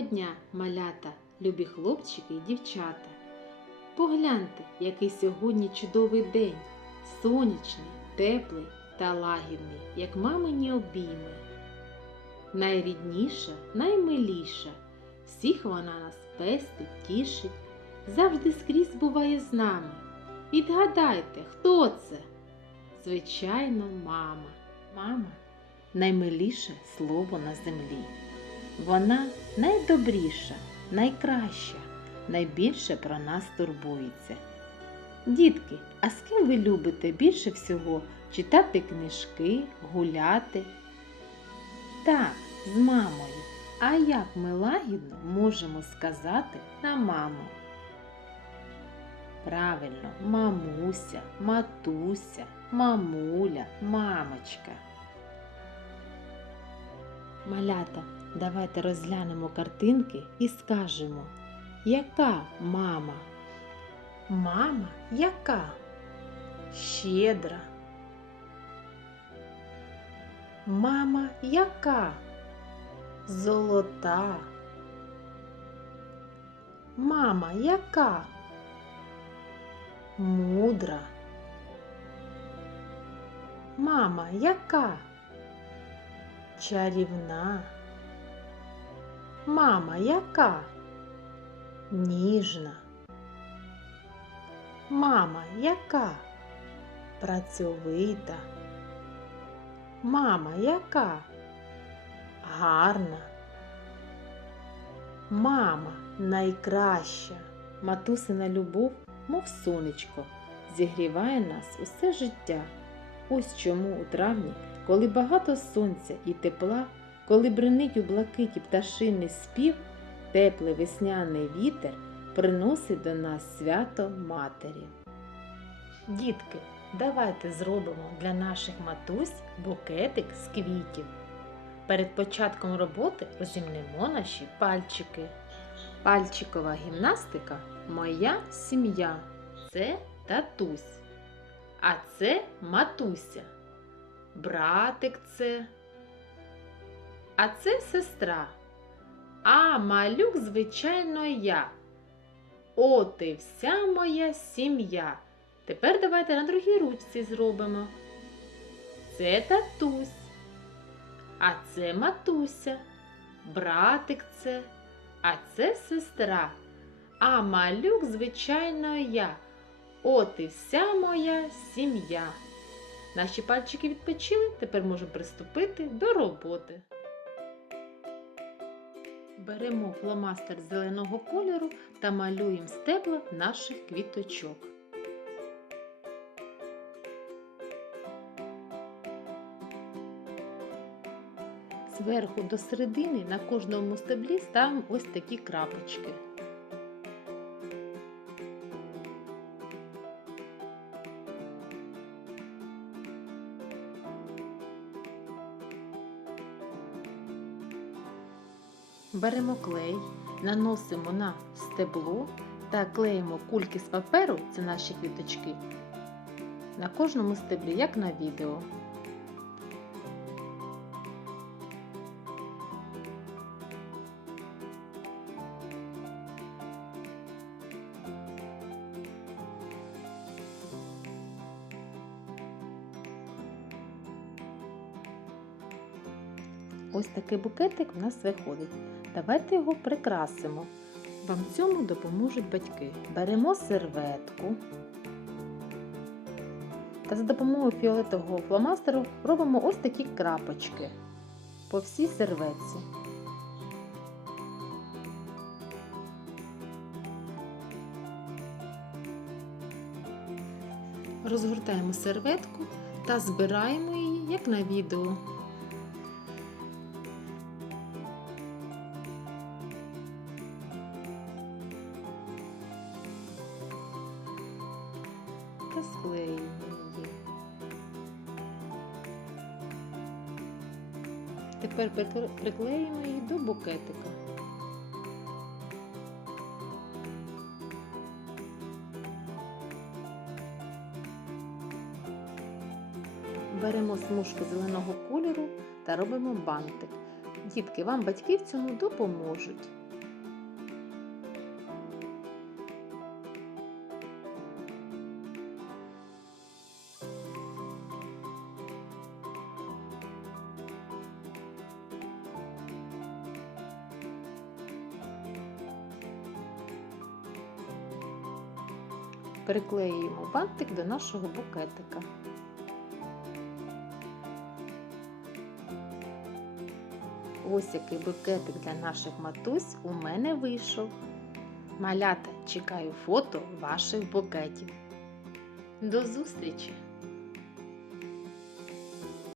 дня, малята, любі хлопчики і дівчата. Погляньте, який сьогодні чудовий день, сонячний, теплий та лагідний, як мамині обійми. Найрідніша, наймиліша, всіх вона нас пестить, тішить, завжди скрізь буває з нами. Відгадайте, хто це? Звичайно, мама. Мама наймиліше слово на землі. Вона найдобріша, найкраща, найбільше про нас турбується. Дітки, а з ким ви любите більше всього читати книжки, гуляти? Так, з мамою. А як ми лагідно можемо сказати на маму? Правильно, мамуся, матуся, мамуля, мамочка. Малята, давайте розглянемо картинки і скажемо, яка мама? Мама яка? Щедра. Мама яка? Золота. Мама яка? Мудра. Мама яка? Чарівна. Мама яка? Ніжна. Мама яка? Працьовита. Мама яка? Гарна. Мама найкраща. Матусина любов, мов сонечко, зігріває нас усе життя. Ось чому у травні, коли багато сонця і тепла, коли бренить у блакиті пташиний спів, теплий весняний вітер приносить до нас свято Матері. Дітки, давайте зробимо для наших матусь букетик з квітів. Перед початком роботи розімнемо наші пальчики. Пальчикова гімнастика моя сім'я. Це татусь. А це матуся. Братик це. А це сестра. А малюк, звичайно, я. От і вся моя сім'я. Тепер давайте на другій ручці зробимо. Це татусь. А це матуся. Братик це. А це сестра. А малюк, звичайно, я. От і вся моя сім'я. Наші пальчики відпочили, тепер можемо приступити до роботи. Беремо фломастер зеленого кольору та малюємо стебла наших квіточок. Зверху до середини на кожному стеблі ставимо ось такі крапочки. Беремо клей, наносимо на стебло та клеїмо кульки з паперу, це наші квіточки, на кожному стеблі, як на відео. Ось такий букетик в нас виходить. Давайте його прикрасимо. Вам цьому допоможуть батьки. Беремо серветку та за допомогою фіолетового фломастеру робимо ось такі крапочки по всій серветці. Розгортаємо серветку та збираємо її, як на відео. Та склеїмо її. Тепер приклеїмо її до букетика. Беремо смужку зеленого кольору та робимо бантик. Дітки, вам батьки в цьому допоможуть. Приклеюємо бантик до нашого букетика. Ось який букетик для наших матусь у мене вийшов. Малята, чекаю фото ваших букетів. До зустрічі!